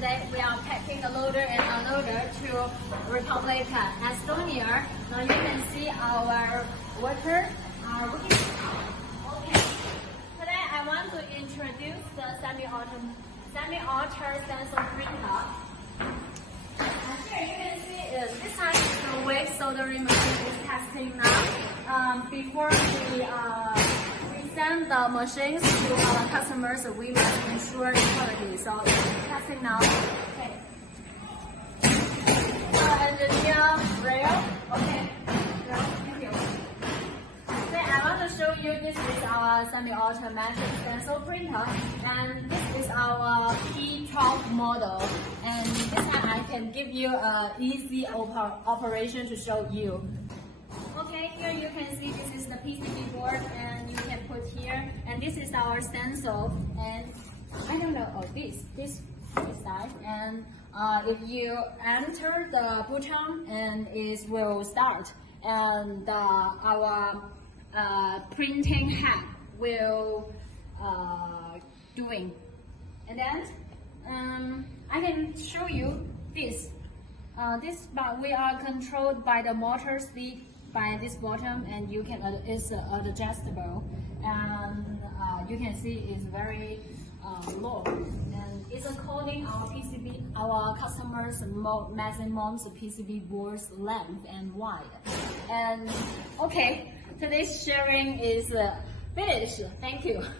today we are packing a loader and unloader to Republic Estonia. Now you can see our worker are working. Okay. Today I want to introduce the semi-auto stencil printer. And here you can see this time the wave soldering machine is testing now. Before we send the machines to our customers, we must ensure the quality. So it's testing now. Okay. Engineer rail. Okay. Thank you. Then I want to show you this is our semi-automatic stencil printer, and this is our P12 model. And this time I can give you an easy operation to show you. Okay, here you can see this is the PCB board, and you can put here, and this is our stencil, and I don't know, this side, and if you enter the button, and it will start, and our printing head will doing, and then I can show you this. But we are controlled by the motor speed by this bottom, and you can it's adjustable, and you can see it's very low, and it's according our PCB, our customers' maximum PCB board's length and wide. And okay, today's sharing is finished. Thank you.